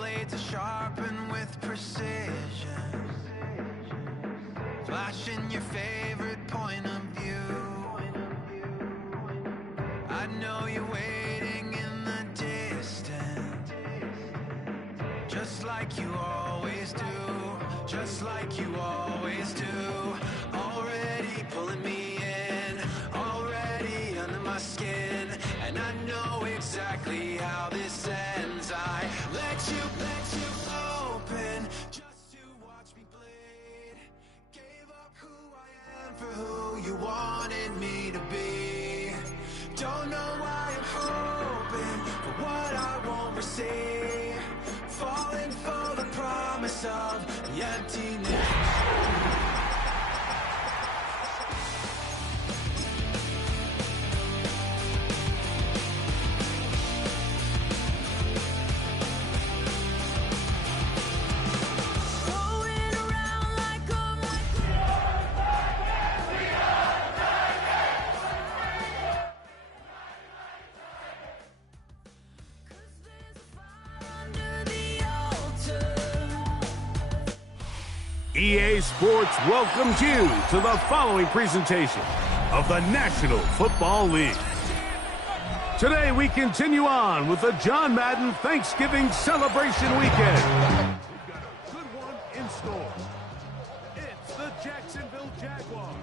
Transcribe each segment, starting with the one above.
blades are sharpened with precision, flashing your favorite point of view. I know you're waiting in the distance, just like you always do, just like you always do. Already pulling me in, already under my skin, and I know exactly how this ends. I let you open just to watch me bleed. Gave up who I am for who you wanted me to be. Don't know why I'm hoping for what I won't receive, falling for the promise of the emptiness. EA Sports welcomes you to the following presentation of the National Football League. Today we continue on with the John Madden Thanksgiving Celebration Weekend. We've got a good one in store. It's the Jacksonville Jaguars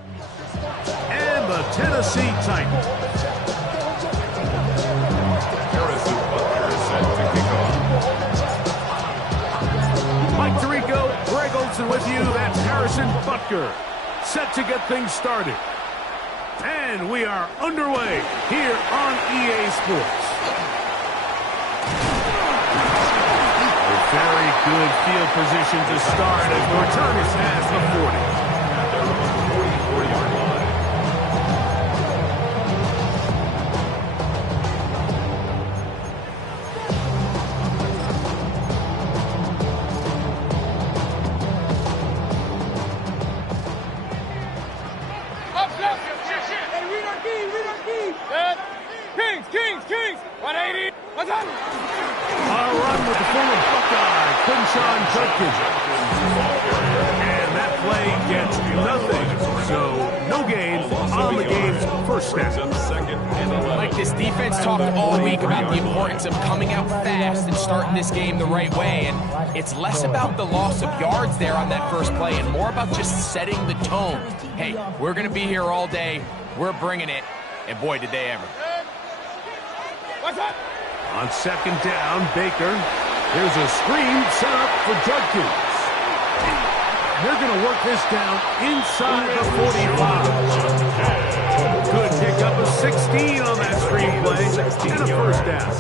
and the Tennessee Titans. Harrison Butker is set to kick off. Mike Tirico, Greg Olson with you. That's Harrison Butker, set to get things started. And we are underway here on EA Sports. A very good field position to start as the return is past the 40. They're on the 44-yard line. Kings, 180, what's up? A run with the former Buckeye, Quinshon Judkins. And that play gets nothing, so no gain on the game's first snap. Like, this defense talked all week about the importance of coming out fast and starting this game the right way, and it's less about the loss of yards there on that first play and more about just setting the tone. Hey, we're going to be here all day, we're bringing it, and boy, did they ever. On second down, Baker. Here's a screen set up for Judkins. They're going to work this down inside the 45. Good pickup of 16 on that screenplay and a first down.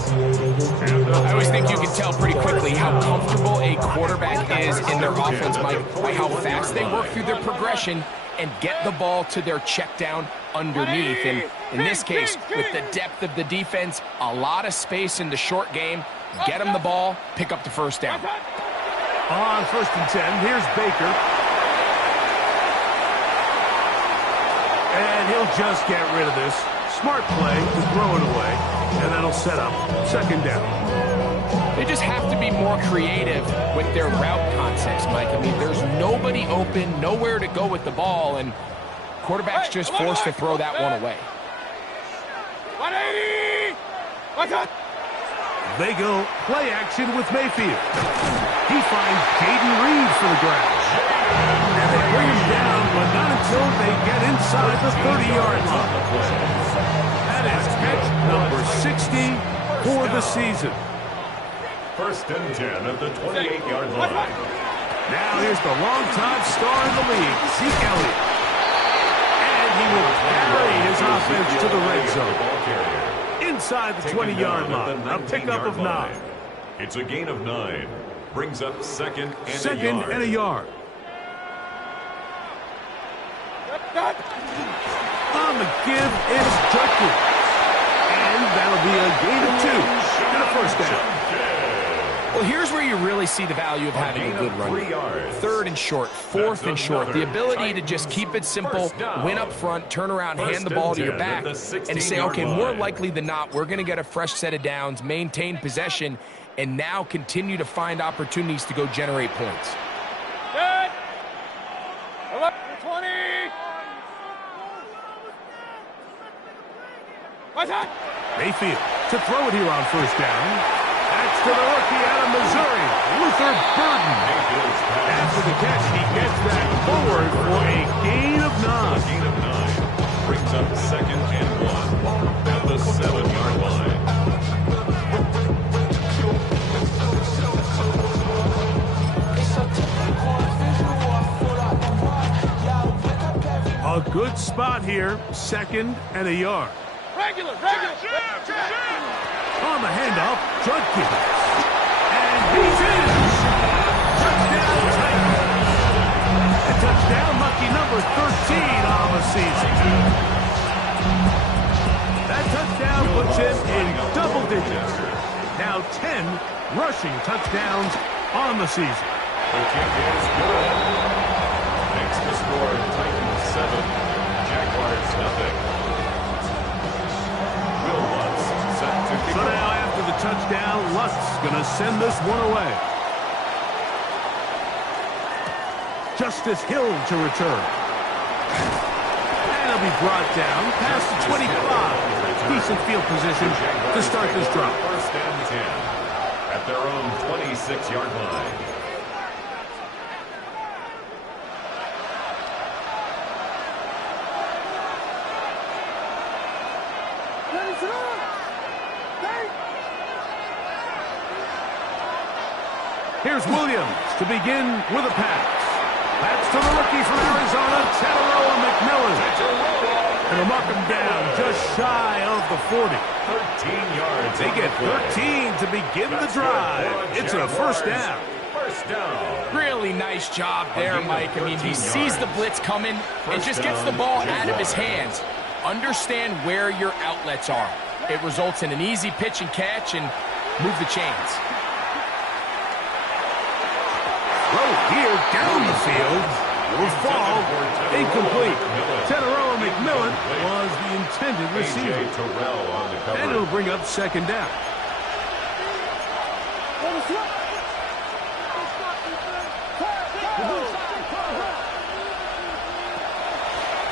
I always think you can tell pretty quickly how comfortable a quarterback is in their offense, Mike, by how fast they work through their progression and get the ball to their check down underneath. And in this case, with the depth of the defense, a lot of space in the short game, get them the ball, pick up the first down. On first and 10, here's Baker. And he'll just get rid of this. Smart play to throw it away, and that'll set up second down. They just have to be more creative with their route concepts, Mike. I mean, there's nobody open, nowhere to go with the ball, and quarterback's just forced to throw that one away. 180! What's up? They go play action with Mayfield. He finds Jaden Reed for the grab. And they bring him down, but not until they get inside the 30-yard line. That is catch number 60 for the season. First and 10 at the 28-yard line. Now here's the longtime star in the league, Zeke Elliott. And he will carry his offense to the red zone. Inside the 20-yard line, a pickup of 9. It's a gain of 9. Brings up second and a yard. Second and a yard. On the give is Judkins. And that'll be a gain of 2 and a first down. Well, here's where you really see the value of having a good run. Third and short, fourth and short. The ability to just keep it simple, win up front, turn around, hand the ball to your back, and say, okay, more likely than not, we're going to get a fresh set of downs, maintain possession, and now continue to find opportunities to go generate points. Good. 20. What's that? Mayfield to throw it here on first down. That's to the rookie out of Missouri, Luther Burden. After the catch, he gets that forward for a gain of 9. Gain of 9 brings up 2nd and 1 at the 7-yard line. A good spot here, 2nd and a yard. Regular. On the handoff, Judkins. And he's in. Touchdown, Titans. A touchdown, lucky number 13 on the season. That touchdown puts him in double digits. Now 10 rushing touchdowns on the season. The kick is good. Makes the score Titans 7, Jaguars 0. Will Lutz set to kick So off. now after the touchdown, Lutz gonna send this one away. Justice Hill to return. And he'll be brought down past the 25. Decent field position to start this drive. 1st and 10 at their own 26-yard line. Here's Williams to begin with a pass. That's to the rookie from Arizona, Tetairoa McMillan. And he'll knock him down just shy of the 40. 13 yards. They get 13 to begin the drive. It's a first down. First down. Really nice job there, Mike. I mean, he sees the blitz coming and just gets the ball out of his hands. Understand where your outlets are. It results in an easy pitch and catch and move the chains. Throw here down the field. Will fall. Incomplete. Tetairoa McMillan was the intended receiver. A.J. Terrell on the cover. And it'll bring up 2nd down.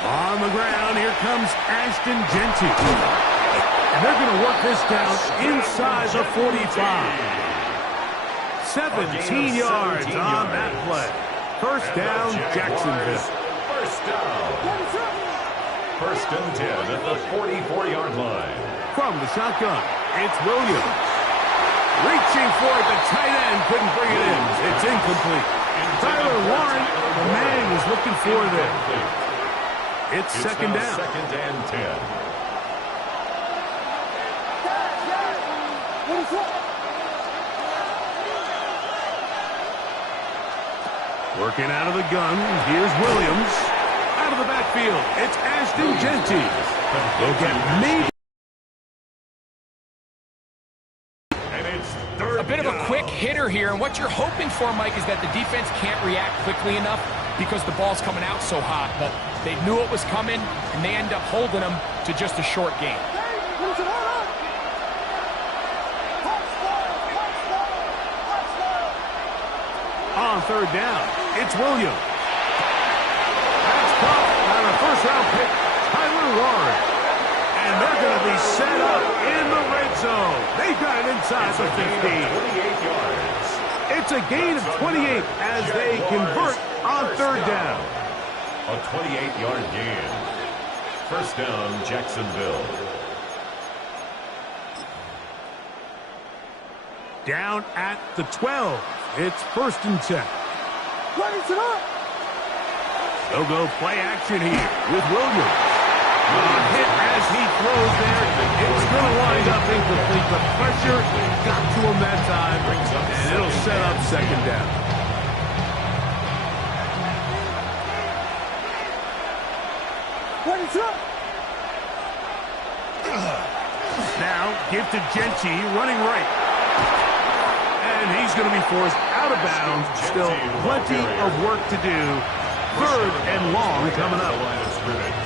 On the ground, here comes Ashton Jeanty. And they're going to work this down inside the 45. 17 yards on that play. First down, Jacksonville. First down. 1st and 10 at the 44-yard line. From the shotgun, it's Williams. Reaching for it, the tight end couldn't bring it in. It's incomplete. Tyler Warren, the man was looking for there. It's 2nd down. 2nd and 10. Working out of the gun, here's Williams. Out of the backfield, it's Ashton Jeanty. They'll get maybe. And it's 3rd A bit of a quick hitter here, and what you're hoping for, Mike, is that the defense can't react quickly enough because the ball's coming out so hot. But they knew it was coming, and they end up holding them to just a short game. On 3rd down, it's Williams. That's caught on a first-round pick, Tyler Warren. And they're going to be set up in the red zone. They've got it inside the 15. 28 yards. It's a gain of 28 as they convert on 3rd down. A 28-yard gain. First down, Jacksonville. Down at the 12. It's 1st and 10. They'll go play action here with Williams. Hit as he throws there. It's going to wind up incomplete. The pressure got to him that time, and it'll set up 2nd down. Now, give to Jeanty, running right. And he's going to be forced out of bounds. Still plenty of work to do. 3rd and long coming up.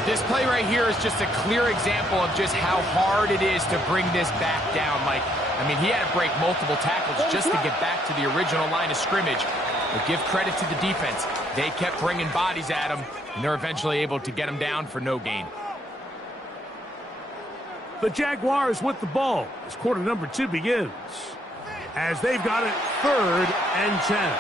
This play right here is just a clear example of just how hard it is to bring this back down, Mike. I mean, he had to break multiple tackles just to get back to the original line of scrimmage. But give credit to the defense. They kept bringing bodies at him, and they're eventually able to get him down for no gain. The Jaguars with the ball as quarter number 2 begins. As they've got it 3rd and 10.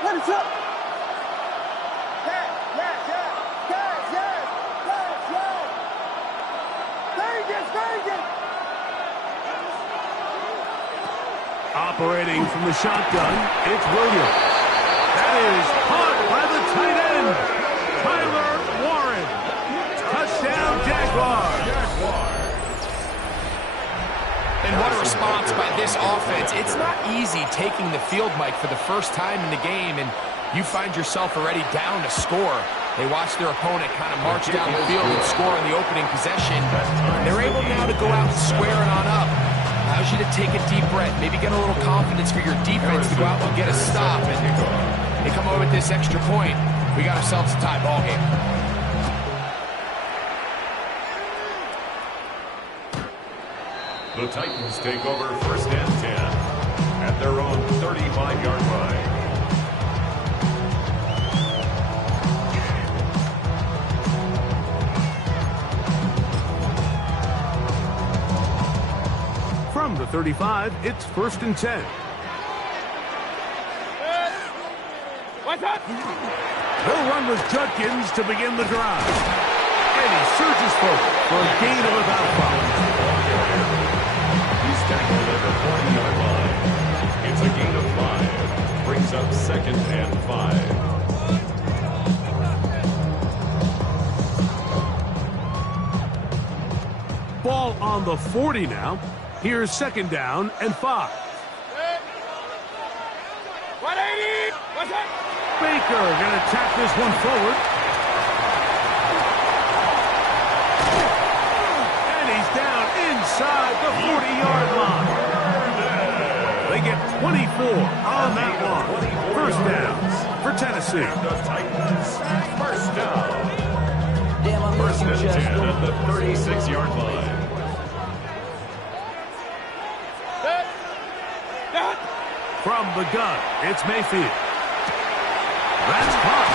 What's up? Operating from the shotgun, it's Williams. That is caught by the tight end, Tyler Warren. Touchdown, Jaguars. And what a response by this offense. It's not easy taking the field, Mike, for the first time in the game, and you find yourself already down to score. They watch their opponent kind of march down the field and score on the opening possession. They're able now to go out and square it on up. Allows you to take a deep breath, maybe get a little confidence for your defense to go out and get a stop. And they come over with this extra point. We got ourselves a tie ball game. The Titans take over 1st and 10 at their own 35-yard line. From the 35, it's 1st and 10. What's up? They'll run with Judkins to begin the drive. And he surges forward for a gain of about 5. He's tackled at the 40-yard line. It's a gain of 5. Brings up 2nd and 5. Ball on the 40 now. Here's 2nd down and 5. 180. What's up? Baker going to tap this one forward. And he's down inside the 40-yard line. They get 24 on that one. 1st down for Tennessee. The Titans, 1st down. 1st and 10 at the 36-yard line. From the gun, it's Mayfield. That's caught.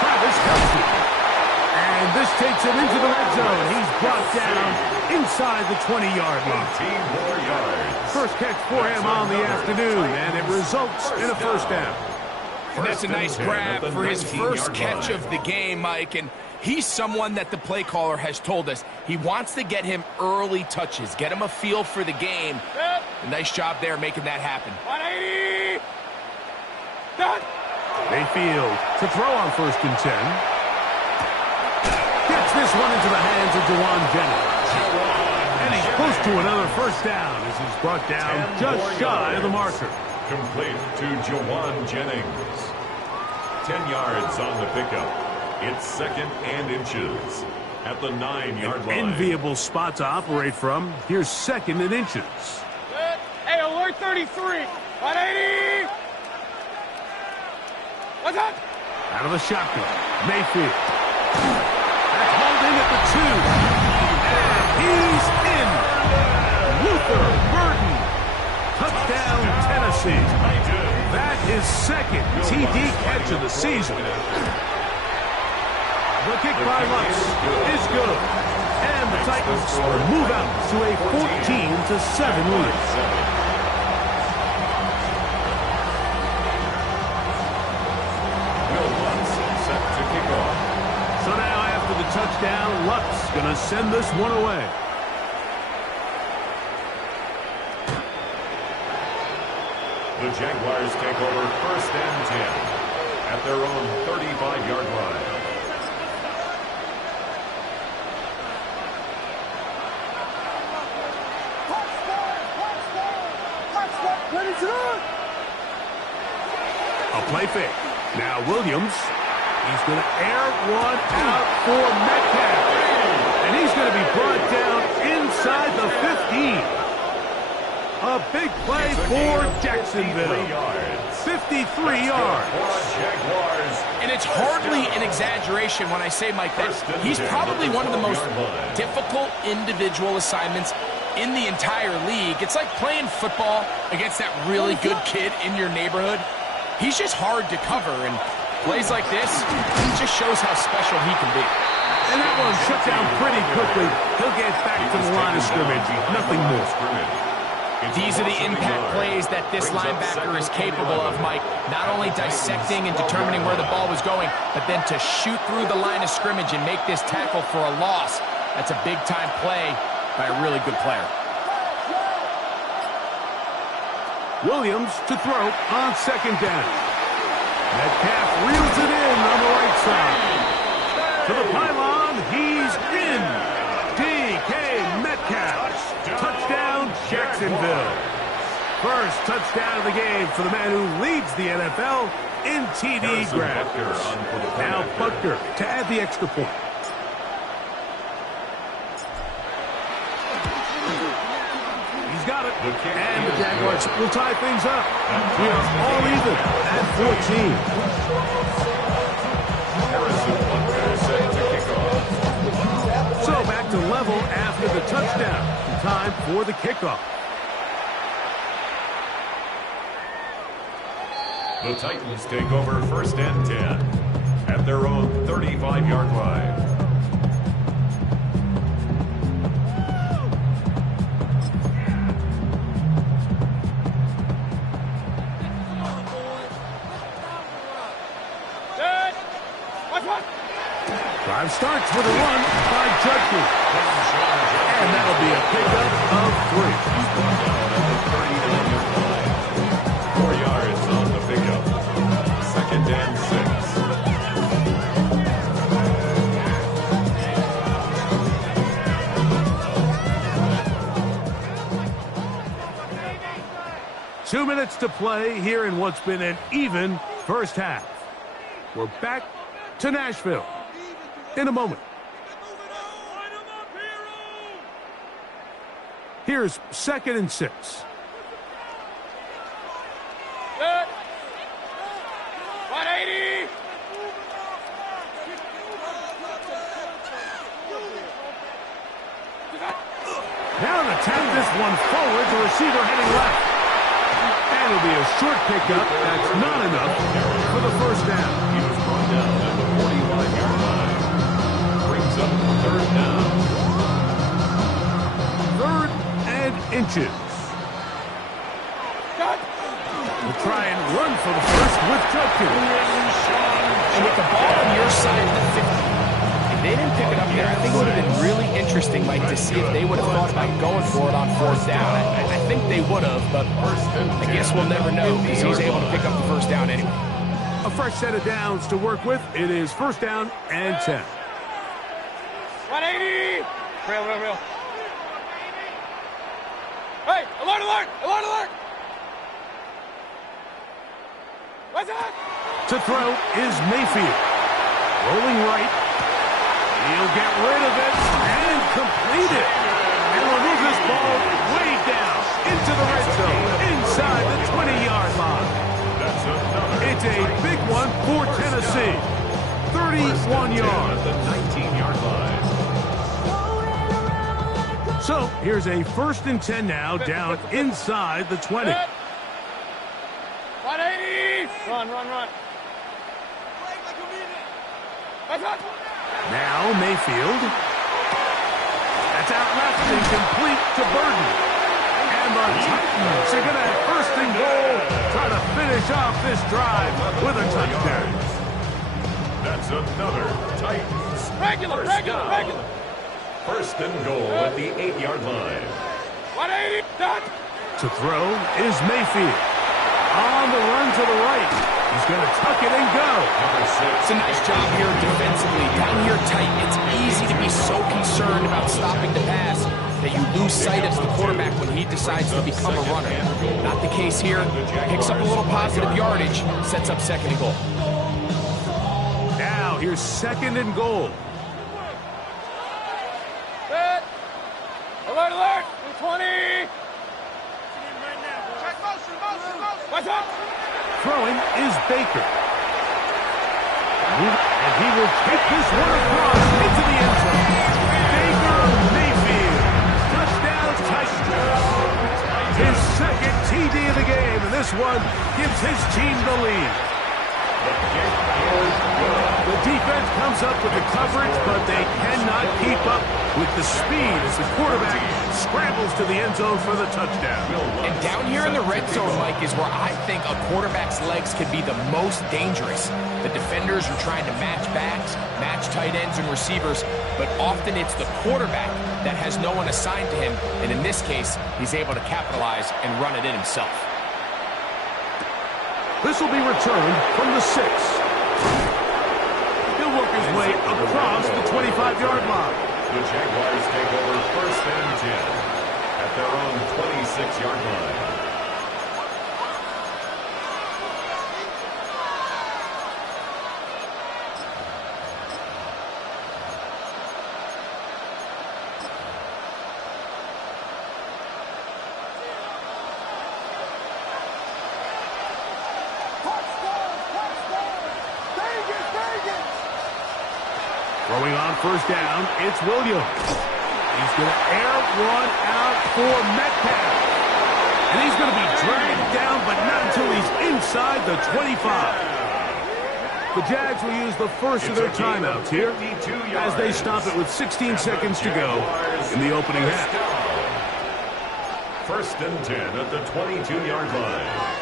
Travis Kelce. And this takes him into the red zone. He's brought down inside the 20-yard line. 18 more yards. First catch for him on the afternoon, and it results in a 1st down. And that's a nice grab for his first catch of the game, Mike. And he's someone that the play caller has told us he wants to get him early touches, get him a feel for the game. A nice job there making that happen. 180. Done. Mayfield to throw on 1st and 10. Gets this one into the hands of Juwan Jennings. And he's close to another 1st down as he's brought down just shy of the marker. Complete to Juwan Jennings. 10 yards on the pickup. It's 2nd and inches at the 9-yard line. Enviable spot to operate from. Here's 2nd and inches. Hey, alert 33. 180. What's up? Out of the shotgun, Mayfield. That's hauled in at the 2. And he's in. Luther Burden. Touchdown, Tennessee. That is 2nd TD catch of the season. The kick by Lutz is good. And the Titans move out to a 14-7 lead. So now after the touchdown, Lutz going to send this one away. The Jaguars take over 1st and 10 at their own 35-yard line. A play fake. Now Williams. He's going to air one out for Metcalf. And he's going to be brought down inside the 15. A big play for Jacksonville. 53 yards. And it's hardly an exaggeration when I say, Mike, that he's probably one of the most difficult individual assignments in the entire league. It's like playing football against that really good kid in your neighborhood. He's just hard to cover, and plays like this, he just shows how special he can be. And that one shut down pretty quickly. He'll get back to the line of scrimmage. Nothing more. These are the impact plays that this linebacker is capable of, Mike. Not only dissecting and determining where the ball was going, but then to shoot through the line of scrimmage and make this tackle for a loss. That's a big-time play by a really good player. Williams to throw on second down. Metcalf reels it in on the right side. To the pylon, he's in. DK Metcalf. Touchdown, Jacksonville. First touchdown of the game for the man who leads the NFL in TD grabs. Now Butker to add the extra point. He's got it. And the Jaguars will tie things up. We are all even at 14. So back to level after the touchdown. Time for the kickoff. The Titans take over first and 10 at their own 35-yard line. Drive starts with a run by Judkins. And that'll be a pickup of 3. 4 yards on the pickup. Second and 6. 2 minutes to play here in what's been an even first half. We're back to Nashville in a moment. Here's 2nd and 6. Good. 180. Now to tap this one forward, the receiver heading left. And it'll be a short pickup. That's not enough for the first down. He was brought down at the 45-yard line. Brings up 3rd down. 3rd and inches. We'll try and run for the first with Judkins. And with the ball on your side of the 50, if they didn't pick it up there, I think it would have been really interesting, Mike, to see if they would have thought about going for it on 4th down. I think they would have, but I guess we'll never know because he's able to pick up the first down anyway. A fresh set of downs to work with. It is 1st down and 10. 180. Real. Hey, alert, alert, alert, alert. What's that? To throw is Mayfield. Rolling right. He'll get rid of it and complete it. And will move this ball way down into the red zone inside the 20-yard line. That's another. It's a big one for Tennessee. 31 yards. At the 19-yard line. So here's a 1st and 10 now down inside the 20. 180. Run. What's that? Now Mayfield. That's out left and complete to Burden. And the Titans are going to have 1st and goal. Try to finish off this drive with a touchdown. That's another Titans. Regular. 1st and goal at the 8-yard line. 180. Done. To throw is Mayfield. On the run to the right. He's going to tuck it and go. Number 6. It's a nice job here defensively. Down here tight, it's easy to be so concerned about stopping the pass that you lose sight of the quarterback when he decides to become a runner. Not the case here. Picks up a little positive yardage, sets up 2nd and goal. Now here's 2nd and goal. Throwing is Baker. And he will kick this one across into the end zone. Baker Mayfield. Touchdown, Titans. His second TD of the game, and this one gives his team the lead. The defense comes up with the coverage, but they cannot keep up with the speed as the quarterback scrambles to the end zone for the touchdown. And down here in the red zone, Mike, is where I think a quarterback's legs can be the most dangerous. The defenders are trying to match backs, match tight ends and receivers, but often it's the quarterback that has no one assigned to him, and in this case, he's able to capitalize and run it in himself. This will be returned from the 6. He'll work his way across the 25-yard line. The Jaguars take over 1st and 10 at their own 26-yard line. Throwing on 1st down, it's Williams. He's going to air one out for Metcalf. And he's going to be dragged down, but not until he's inside the 25. The Jags will use the first of their timeouts here as they stop it with 16 seconds to go in the opening half. 1st and 10 at the 22-yard line.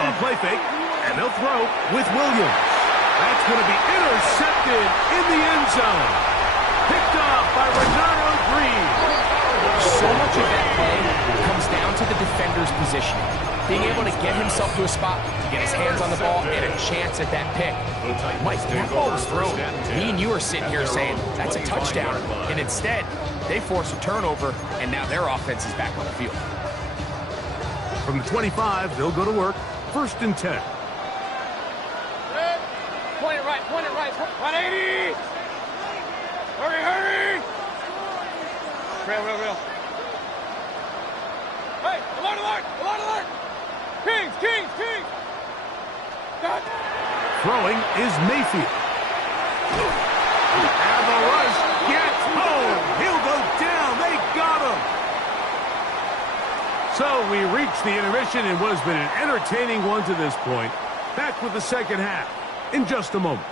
A play fake, and they'll throw with Williams. That's going to be intercepted in the end zone. Picked off by Renato Green. So much of that play comes down to the defender's positioning. Being able to get himself to a spot, get his hands on the ball, and a chance at that pick. Mike, that ball was thrown. Me and you are sitting here saying, that's a touchdown. And instead, they force a turnover, and now their offense is back on the field. From the 25, they'll go to work. 1st and 10. Point it right, 180! Hurry! Real. Hey, alert! Kings! Got it. Throwing is Mayfield. And the rush gets home. He'll go down. They got him. So we reach the intermission in what has been an entertaining one to this point. Back with the second half in just a moment.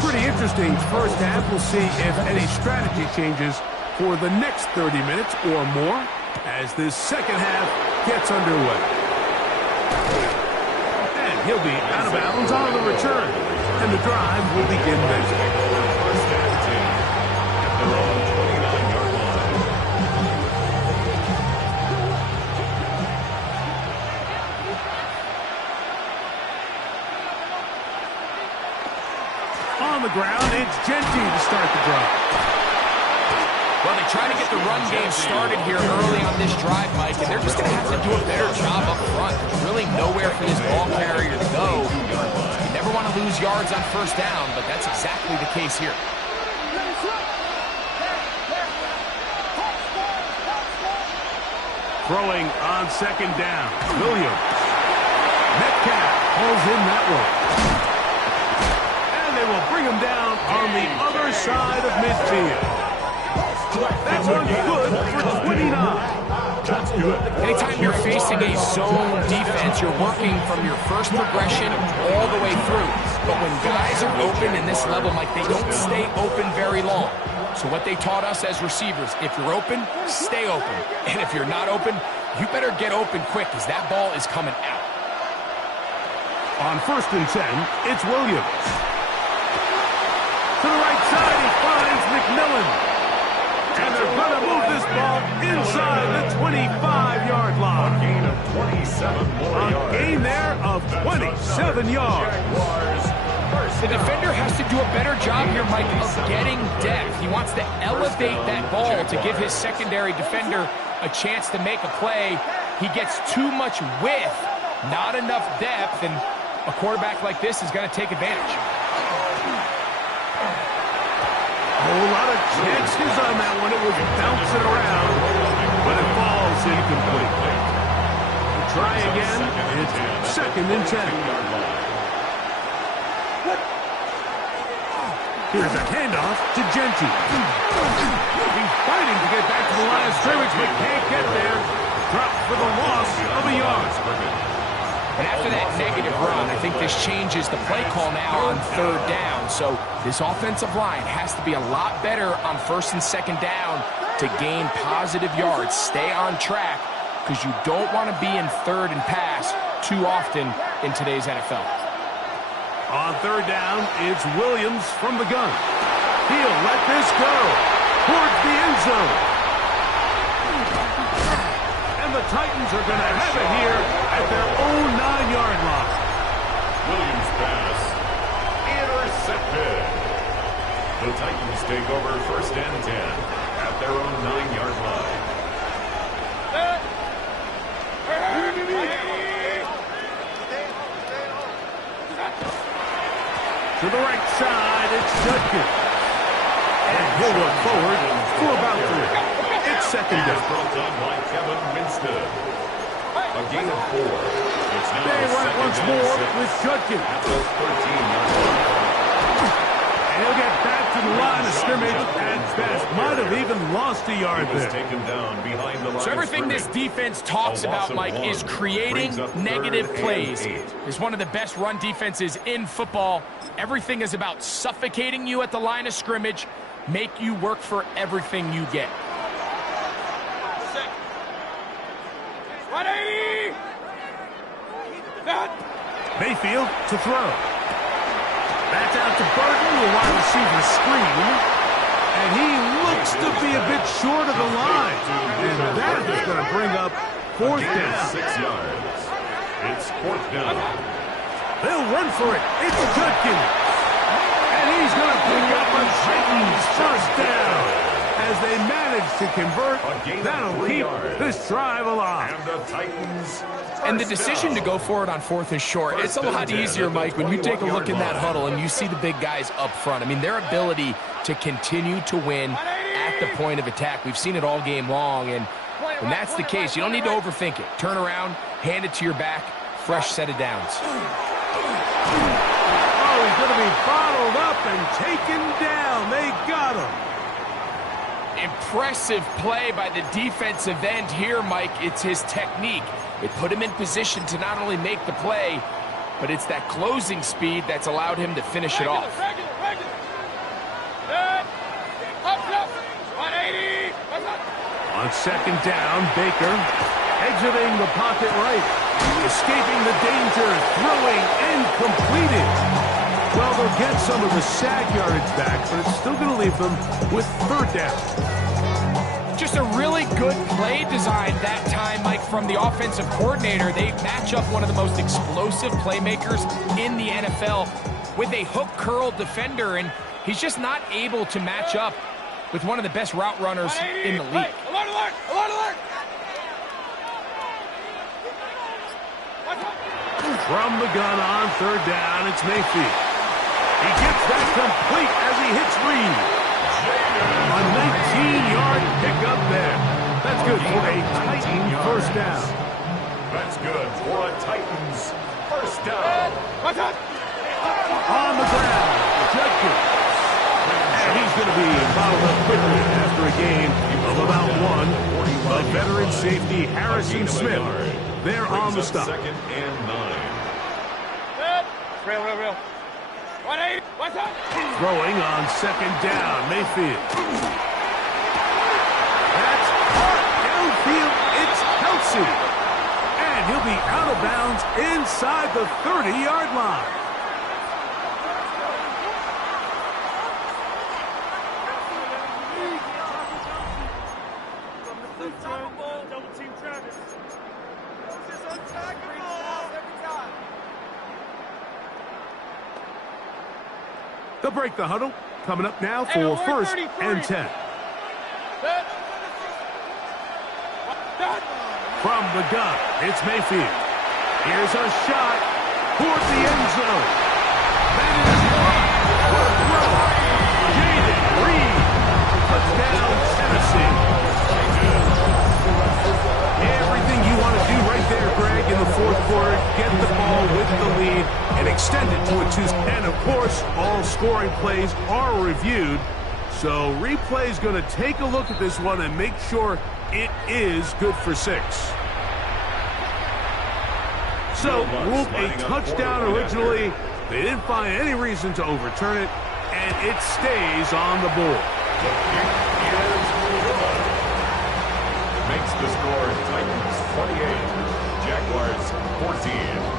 Pretty interesting first half. We'll see if any strategy changes for the next 30 minutes or more as this second half gets underway. And he'll be out of bounds on the return. And the drive will begin next. 1st and 10 at their own 29-yard line. On the ground, it's Genty to start the drive. Well, they try to get the run game started here early on this drive, Mike, and they're just going to have to do a better job up front. There's really nowhere for this ball carrier to go. You never want to lose yards on 1st down, but that's exactly the case here. Throwing on 2nd down, Williams. Metcalf pulls in that one. And they will bring him down on the other side of midfield. That's on good for 29. Anytime you're facing a zone defense, you're working from your first progression all the way through. But when guys are open in this level, Mike, they don't stay open very long. So what they taught us as receivers, if you're open, stay open. And if you're not open, you better get open quick because that ball is coming out. On 1st and 10, it's Williams. To the right side, he finds McMillan. And they're going to move this ball inside the 25-yard line. A gain of 27 more yards. A gain there of 27 yards. The defender has to do a better job here, Mike, of getting depth. He wants to elevate that ball to give his secondary defender a chance to make a play. He gets too much width, not enough depth, and a quarterback like this is going to take advantage. A whole lot of chances on that one. It was bouncing around, but it falls incomplete. We'll try again. It's 2nd and 10. Here's a handoff to Genty. He's fighting to get back to the line of scrimmage, but can't get there. Dropped for the loss of a yard. And after that negative run, I think this changes the play call now on 3rd down. So this offensive line has to be a lot better on 1st and 2nd down to gain positive yards. Stay on track, because you don't want to be in 3rd and pass too often in today's NFL. On 3rd down, it's Williams from the gun. He'll let this go towards the end zone. And the Titans are going to have it here at their own 9-yard line. Williams pass intercepted. The Titans take over 1st and 10 at their own 9-yard line. To the right side, it's Judkins. And he'll look forward for about 3. It's 2nd down. Brought down by Kevin Winstead. A gain of 4. It's now They run it once more with Judkins. at the 13-yard line. And he'll get back to the line of scrimmage at best. Might have even lost a yard He was there. taken down behind the line. So everything this defense talks about, Mike, is creating negative plays. It's one of the best run defenses in football. Everything is about suffocating you at the line of scrimmage, make you work for everything you get. 180! Mayfield to throw. Back out to Burton, the wide receiver screen. And he looks to be a bit short of the line. And that is going to bring up 4th down. 6 yards. It's 4th down. They'll run for it. It's Judkins. And he's going to pick up a Titans 1st down. As they manage to convert, that'll keep this drive alive. And the Titans. And the decision to go for it on 4th and short, it's a lot easier, Mike, when you take a look in that huddle and you see the big guys up front. I mean, their ability to continue to win at the point of attack. We've seen it all game long, and when that's the case, you don't need to overthink it. Turn around, hand it to your back, fresh set of downs. Oh, he's going to be bottled up and taken down. They got him. Impressive play by the defensive end here, Mike. It's his technique. It put him in position to not only make the play, but it's that closing speed that's allowed him to finish it off. On 2nd down, Baker exiting the pocket right, escaping the danger, throwing and completing. Well, they'll get some of the sack yardage back, but it's still going to leave them with 3rd down. Just a really good play design that time, Mike, from the offensive coordinator. They match up one of the most explosive playmakers in the NFL with a hook curl defender, and he's just not able to match up with one of the best route runners in the league. Alert, alert, alert, alert! From the gun on 3rd down, it's Mayfield. He gets that complete as he hits Reed. A 19-yard pickup there. That's good for a Titan 1st down. That's good for a Titans 1st down. On the ground, Judkins. And he's going to be fouled up quickly after a gain of about 1. The veteran safety, Harrison Smith, there on the stop. 2nd and 9. Real. 180, what's up? Throwing on 2nd down, Mayfield. That's hard downfield. It's Kelsey. And he'll be out of bounds inside the 30-yard line. They'll break the huddle. Coming up now for first and 10. From the gun, it's Mayfield. Here's a shot toward the end zone. That is caught. What a throw. Jaden Reed. Touchdown, Tennessee. Everything you want to do right there, Greg, in the fourth quarter. Get the ball with the lead and extend it to a 2. And, of course, all scoring plays are reviewed. So replay's going to take a look at this one and make sure it is good for 6. So, ruled a touchdown originally. They didn't find any reason to overturn it, and it stays on the board. Makes the score Titans 28, Jaguars 14.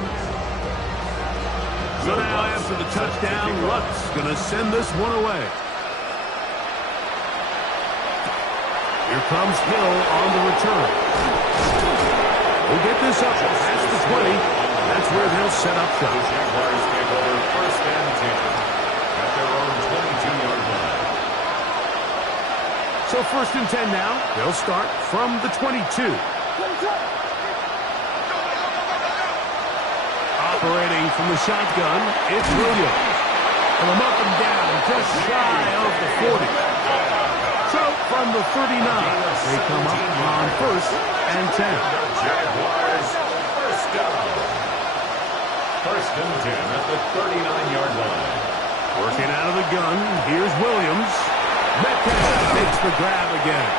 So now after the touchdown, Lutz going to send this one away. Here comes Hill on the return. We'll get this up past the 20. That's where they'll set up shop. The Jaguars take over first and 10 at their own 22-yard line. So first and 10 now. They'll start from the 22. Operating from the shotgun, it's Williams. And they'll mark him down just shy of the 40. So from the 39, they come up on first and 10. Jaguars first down. First and 10 at the 39-yard line. Working out of the gun, here's Williams. Metcalf makes the grab again.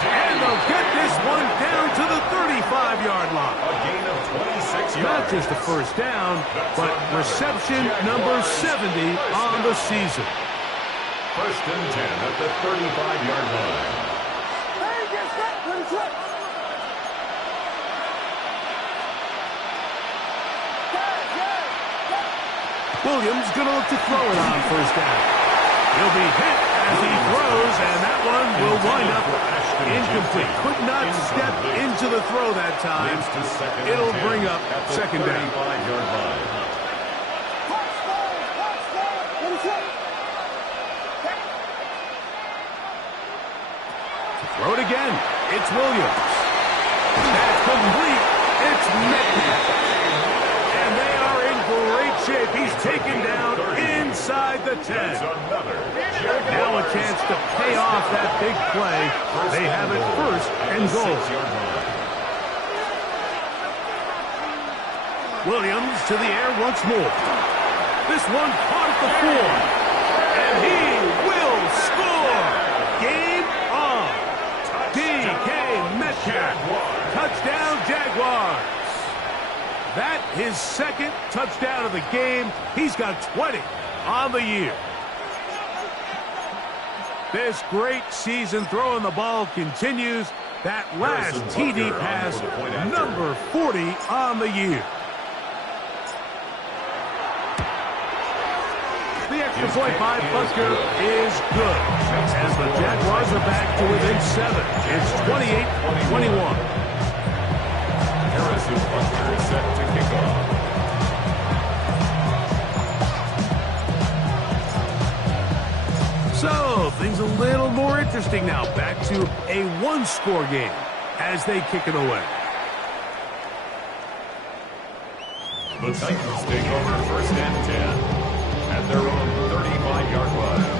And they'll get this one down to the 35-yard line. A gain of 26 yards. Not just a first down, but reception number 70 on the season. First and 10 at the 35-yard line. Williams going to look to throw it on first down. He'll be hit as he throws, and that one will wind up incomplete. Could not step into the throw that time. It'll bring up second down. Throw it again. It's Williams. That's complete. It's Metcalf. And they are in great shape. He's taken down inside the 10. Now a chance to pay off that big play. They have it first and goal. Williams to the air once more. This one caught at the 4. And he will score. Game on. DK Metcalf. Touchdown, Jaguars. That his second touchdown of the game. He's got 20 on the year. This great season throwing the ball continues. That last TD pass, number 40 on the year. The extra point by Butker is good, as the Jaguars are back to within 7. It's 28-21. Harrison Butker is set to kick off. So, things a little more interesting now. Back to a one-score game as they kick it away. The Titans take over first and 10 at their own 35-yard line.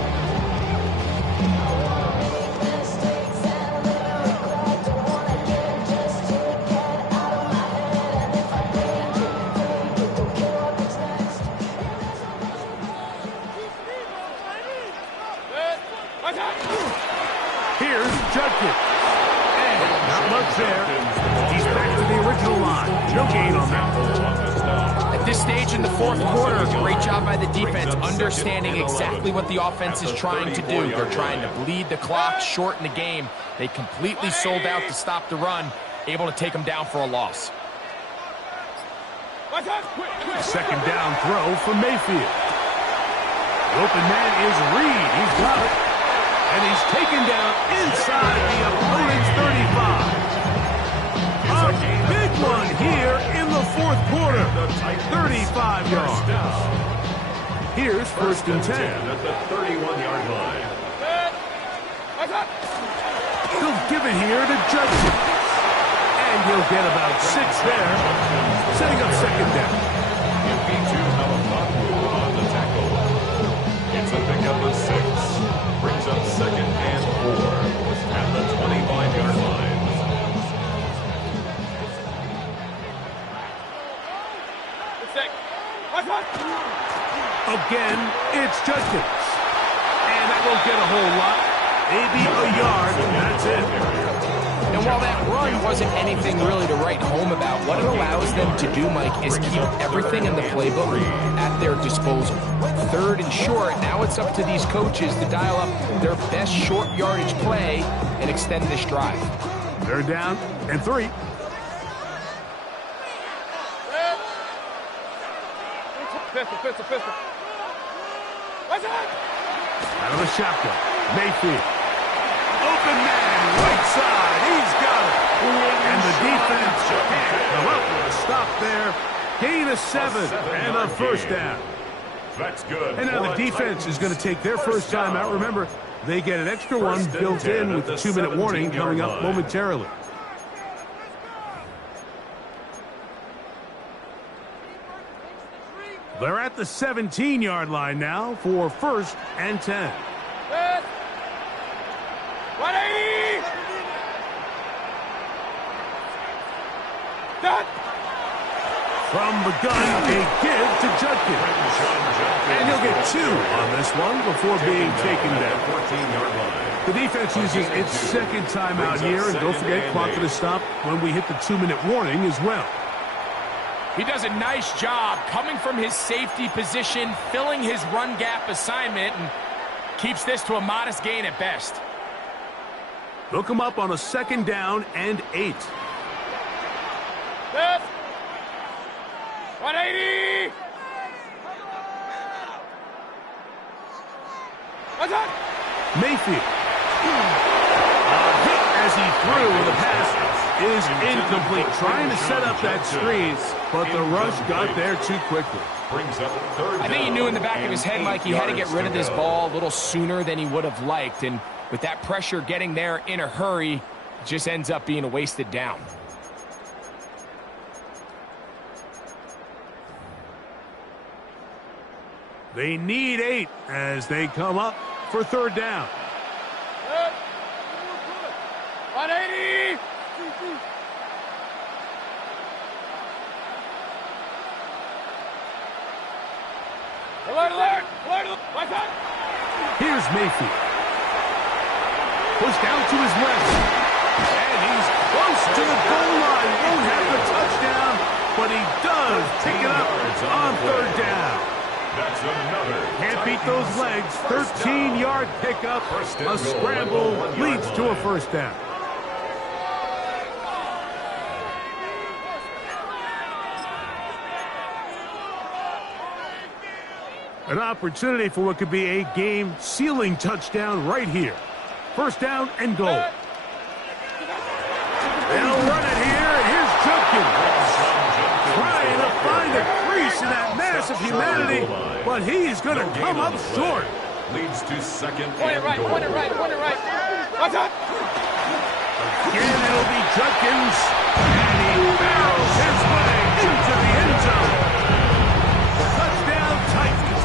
Here's Judkins. And not much there. He's back to the original line. No gain on that one. At this stage in the fourth quarter, great job by the defense, understanding exactly what the offense is trying to do. They're trying to bleed the clock, shorten the game. They completely sold out to stop the run, able to take them down for a loss. Second down throw for Mayfield. The open man is Reed. He's got it. And he's taken down inside the opponent's 35. A big one here in the fourth quarter. 35 yards. Here's first and 10. At the 31-yard line. He'll give it here to Judson. And he'll get about 6 there, setting up second down. Ipitu Melifonwu on the tackle. It's a pickup of 6. Brings up second and 4 at the 25-yard line. Again, it's Judkins. And that won't get a whole lot. Maybe a yard, and that's it. And while that run wasn't anything really to write home about, what it allows them to do, Mike, is keep everything in the playbook at their disposal. Third and short, now it's up to these coaches to dial up their best short yardage play and extend this drive. They're down and 3. Pistol. What's that? Out of the shotgun, Mayfield. Open man, right side, he's got it. And the defense can't come up with a stop there. Gain of 7 and a first down. That's good. And now the defense is going to take their first time out. Remember, they get an extra one built in with the 2-minute warning coming up momentarily. They're at the 17-yard line now for first and 10. 180! Done! From the gun, a give to Judkins. And he'll get 2 on this one before being taken down. 14-yard line. The defense uses its second timeout here, and don't forget, clock to stop when we hit the 2-minute warning as well. He does a nice job coming from his safety position, filling his run gap assignment, and keeps this to a modest gain at best. They'll come up on a second down and 8. 180! What's up? Mayfield. Hit as he threw the pass is incomplete. Trying to set up that screen, but the rush got there too quickly. Brings up third I think he knew in the back of his head, Mike, he had to get rid of this ball a little sooner than he would have liked. And with that pressure getting there in a hurry, it just ends up being a wasted down. They need 8 as they come up for third down. 180! Alert! What's up? Here's Mayfield. Pushed down to his left. And he's close to the goal line. Won't have the touchdown, but he does pick it up on third down. That's another. Can't beat those legs. 13-yard pickup. A scramble leads to a first down. An opportunity for what could be a game-sealing touchdown right here. First down and goal. They'll run it here, and here's Judkins. Trying to find a crease in that mass of humanity, but he's going to come up short. Leads to second Point it right. What's up? Again, it'll be Judkins, and he barrels his way into the end zone. Touchdown Titans.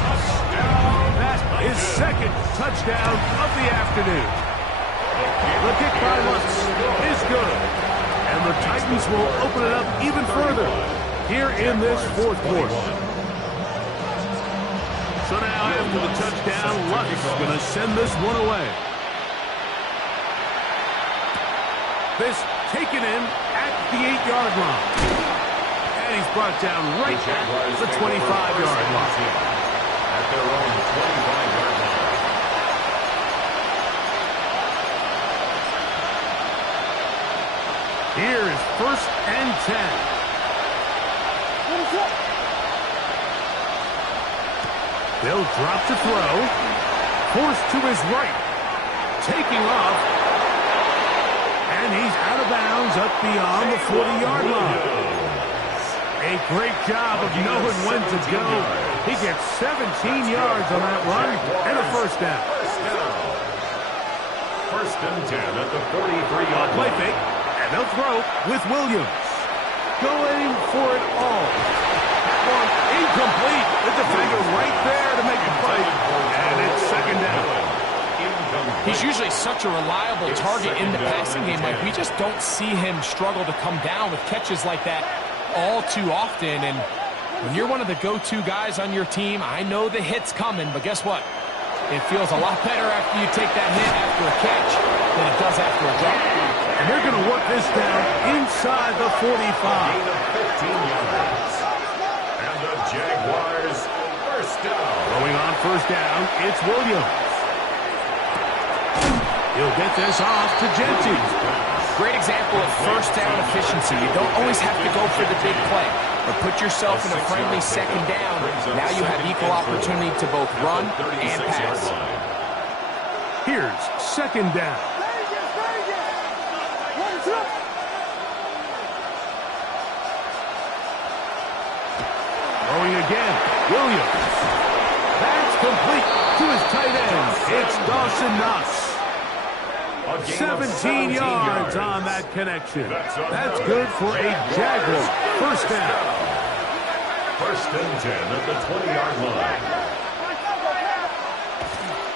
That is second touchdown of the afternoon. The kick by Lutz is good, and the Titans will open it up even further here in this fourth quarter. So now after the touchdown, Lutz is going to send this one away. This taken in at the 8-yard line. And he's brought down right at the 25-yard line. At their own 25-yard line. Here is first and 10. They'll drop to throw. Forced to his right. Taking off. And he's out of bounds up beyond the 40-yard line. A A great job of knowing when to go. He gets 17 yards on that run and a first down. First and 10 at the 43-yard Play line. fake, and they'll throw with Williams. Going for it all. That one incomplete. The defender right there to make the play. And it's second down. He's usually such a reliable target in the passing game. Like, we just don't see him struggle to come down with catches like that all too often. And when you're one of the go-to guys on your team, I know the hit's coming, but guess what? It feels a lot better after you take that hit after a catch than it does after a drop. And they're going to work this down inside the 45. Gain of 15 yards. And the Jaguars first down. Throwing on first down, it's Williams. He'll get this off to Jenkins. Great example of first down efficiency. You don't always have to go for the big play, but put yourself in a friendly second down. Now you have equal opportunity to both run and pass. Here's second down. Throwing again, Williams. That's complete to his tight end. It's Dawson Knox. 17 yards on that connection. That's good for a Jaguar first down. First and 10 at the 20-yard line.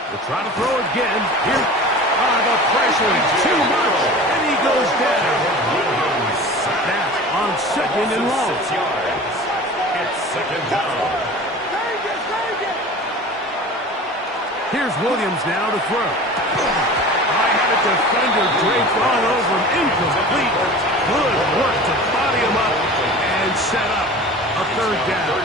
We'll try to throw again. Here, the pressure is too much, and he goes down. That's on second and long. 6 yards. It's second down. Here's Williams now to throw. Defender draped all over him, incomplete. Good work to body him up and set up a third down.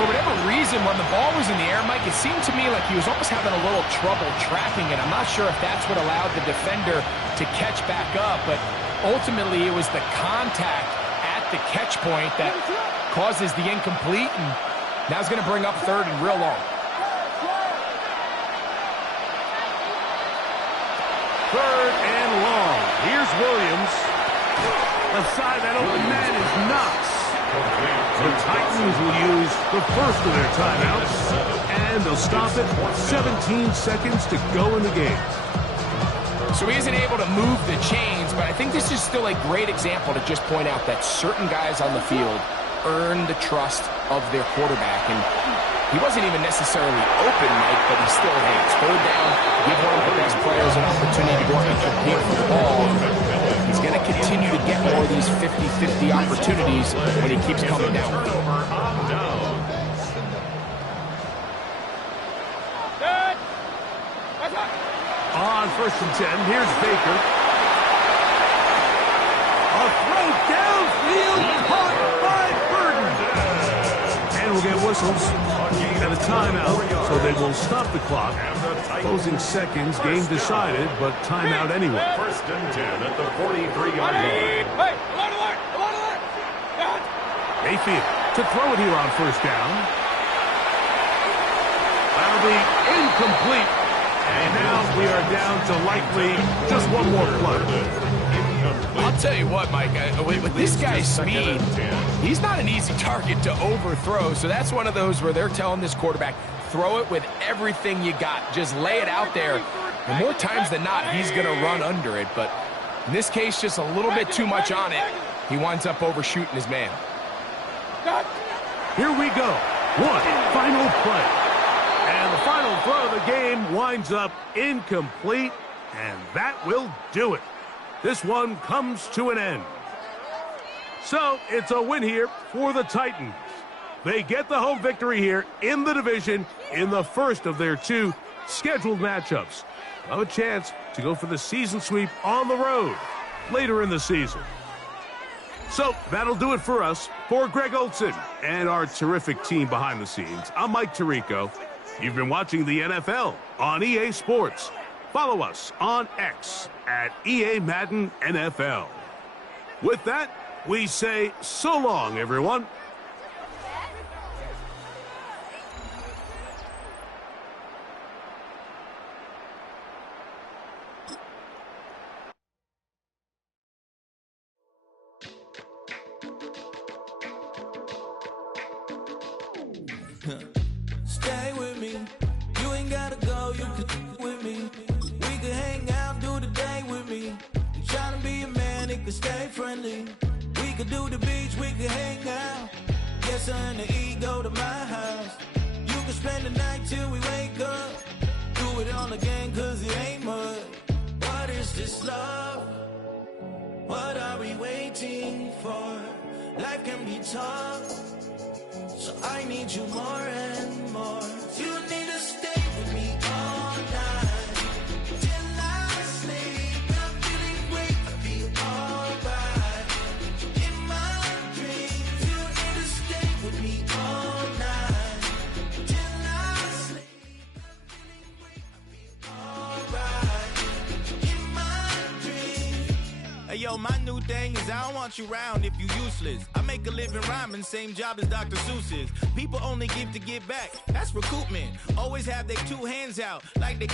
For whatever reason, when the ball was in the air, Mike, it seemed to me like he was almost having a little trouble tracking it. I'm not sure if that's what allowed the defender to catch back up, but ultimately it was the contact at the catch point that causes the incomplete, and now it's going to bring up third and real long. Third and long. Here's Williams. Left side, that open man is Knox. The Titans will use the first of their timeouts, and they'll stop it. 17 seconds to go in the game. So he isn't able to move the chains, but I think this is still a great example to just point out that certain guys on the field earn the trust of their quarterback. And he wasn't even necessarily open, Mike, but he still hangs. Third down, give one of the best players an opportunity to go out and compete for the ball. He's going to continue to get more of these 50-50 opportunities when he keeps coming down. On first and 10, here's Baker. A throw downfield, caught by Burton. And we'll get whistles and a timeout, so they will stop the clock. Closing seconds, game decided, but timeout anyway. First and 10 at the 43-yard line. Hey, alert! Mayfield to throw it here on first down. That'll be incomplete. And now we are down to likely just one more play. I'll tell you what, Mike, with this guy's speed, he's not an easy target to overthrow. So that's one of those where they're telling this quarterback, throw it with everything you got. Just lay it out there. And more times than not, he's going to run under it. But in this case, just a little bit too much on it. He winds up overshooting his man. Here we go. One final play. And the final throw of the game winds up incomplete, and that will do it. This one comes to an end. So it's a win here for the Titans. They get the home victory here in the division in the first of their two scheduled matchups. Have a chance to go for the season sweep on the road later in the season. So that'll do it for us. For Greg Olson and our terrific team behind the scenes, I'm Mike Tirico. You've been watching the NFL on EA Sports. Follow us on X at EA Madden NFL. With that, we say so long, everyone. can hang out. Get something to eat, go to my house. You can spend the night till we wake up. Do it all again, cause it ain't much. What is this love? What are we waiting for? Life can be tough, so I need you more and more. You need to stay with me all night till I sleep. I'm feeling great, I feel alright. In my dreams, you need to stay with me all night till I sleep. I'm feeling great, I feel alright. In my dreams. Hey yo, my new thing is I don't want you around if you useless. I make a living rhyming, same job as Dr. Seuss's. People only give to get back, that's recoupment. Always have their two hands out, like they.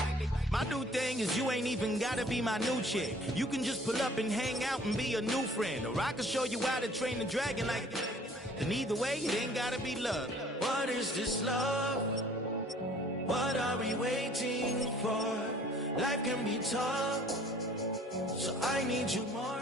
My new thing is you ain't even gotta be my new chick. You can just pull up and hang out and be a new friend. Or I can show you how to train the dragon like. And either way, it ain't gotta be love. What is this love? What are we waiting for? Life can be tough, so I need you more.